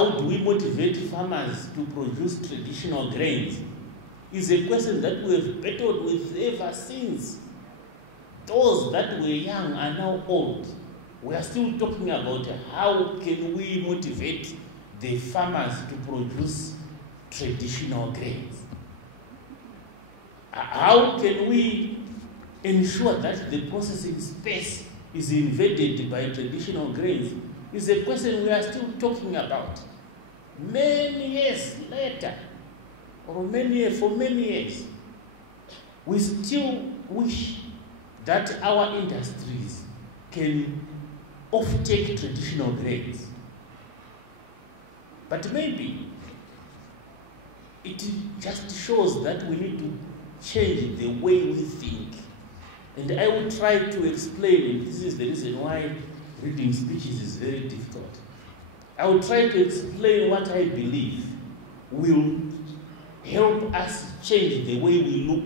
how do we motivate farmers to produce traditional grains, is a question that we have battled with ever since. Those that were young are now old. We are still talking about how can we motivate the farmers to produce traditional grains. How can we ensure that the processing space is invaded by traditional grains, is a question we are still talking about. Many years later, or for many years, we still wish that our industries can offtake traditional grains. But maybe it just shows that we need to change the way we think. And I will try to explain, and this is the reason why reading speeches is very difficult. I will try to explain what I believe will help us change the way we look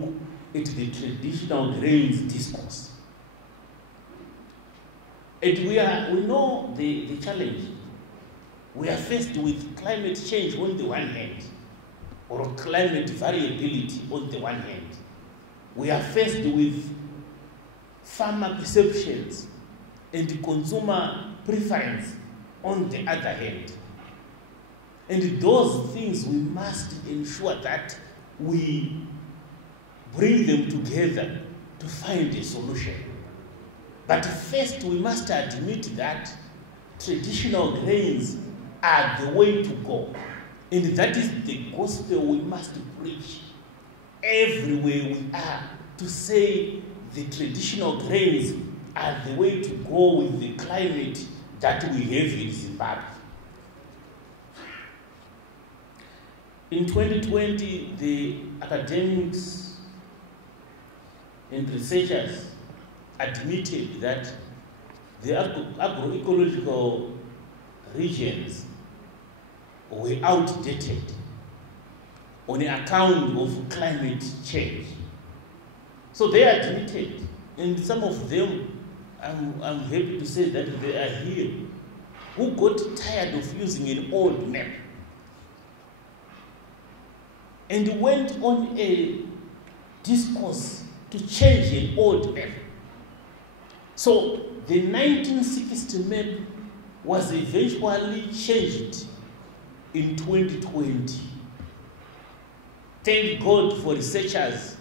at the traditional grains discourse. And we know the challenge. We are faced with climate change on the one hand, or climate variability on the one hand. We are faced with farmer perceptions and consumer preference on the other hand. And those things, we must ensure that we bring them together to find a solution. But first, we must admit that traditional grains are the way to go. And that is the gospel we must preach everywhere we are, to say the traditional grains are the way to go with the climate that we have in Zimbabwe. In 2020, the academics and researchers admitted that the agro-ecological regions were outdated on account of climate change. So they admitted, and some of them, I'm happy to say that they are here, who got tired of using an old map and went on a discourse to change an old map. So the 1960 map was eventually changed in 2020. Thank God for researchers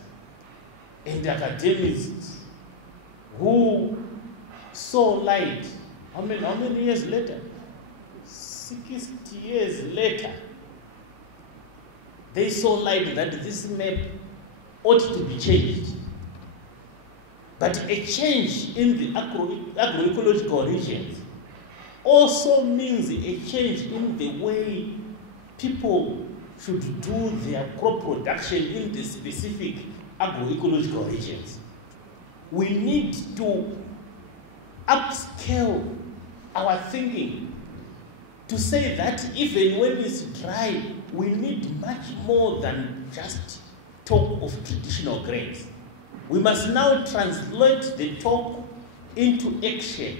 and academics who saw light. How many years later? 60 years later, they saw light that this map ought to be changed. But a change in the agro-ecological regions also means a change in the way people should do their crop production in the specific agro-ecological regions. We need to upscale our thinking to say that even when it's dry, we need much more than just talk of traditional grains. We must now translate the talk into action,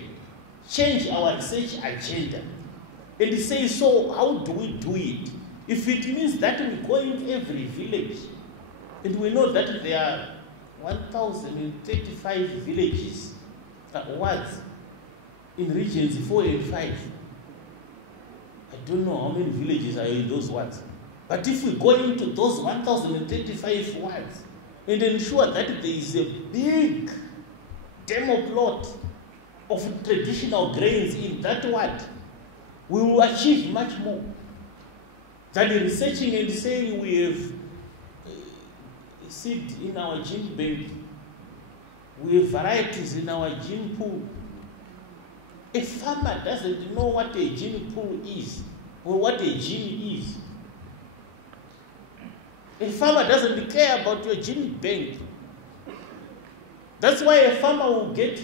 change our research agenda, and say, so how do we do it? If it means that we go into every village, and we know that there are 1,035 villages, wards, in regions 4 and 5. I don't know how many villages are in those wards. But if we go into those 1,035 wards and ensure that there is a big demo plot of traditional grains in that ward, we will achieve much more than researching and saying we have seed in our gene bank, we have varieties in our gene pool. A farmer doesn't know what a gene pool is or what a gene is. A farmer doesn't care about your gene bank. That's why a farmer will get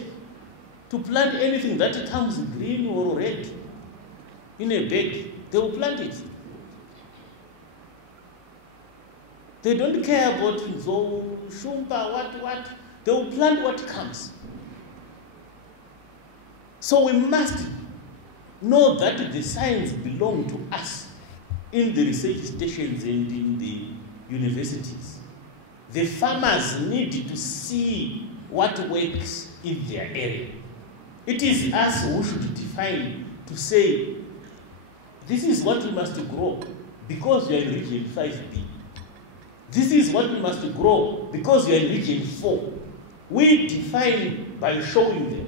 to plant anything that comes green or red in a bag. They will plant it. They don't care about shumba, what. They will plant what comes. So we must know that the science belongs to us in the research stations and in the universities. The farmers need to see what works in their area. It is us who should define to say, this is what we must grow because we are in region 5B. This is what we must grow because we are in region 4. We define by showing them.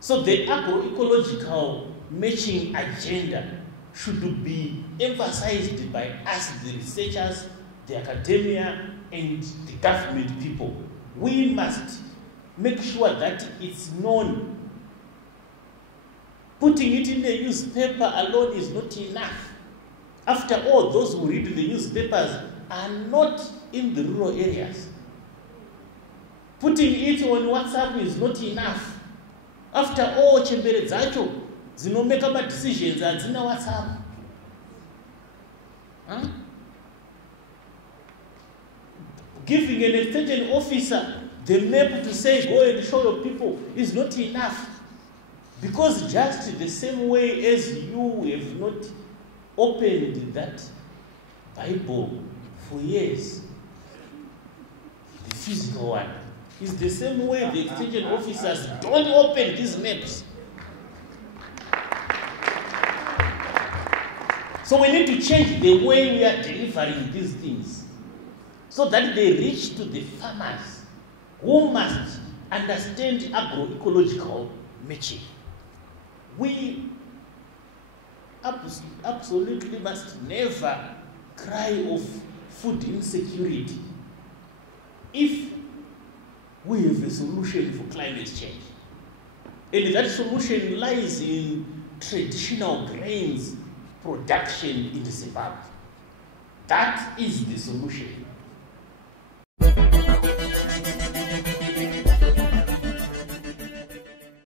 So the agro-ecological matching agenda should be emphasized by us, the researchers, the academia, and the government people. We must make sure that it's known. Putting it in the newspaper alone is not enough. After all, those who read the newspapers are not in the rural areas. Putting it on WhatsApp is not enough. After all, chembere dzacho dzinomeka ma decisions hadzina WhatsApp. Huh? Giving an extension officer the map to say go and show your people is not enough. Because just the same way as you have not opened that Bible for years, the physical one, is the same way the extension officers don't open these maps. So we need to change the way we are delivering these things so that they reach to the farmers who must understand agroecological matching. We absolutely must never cry of food insecurity if we have a solution for climate change. And that solution lies in traditional grains production in Zimbabwe. That is the solution.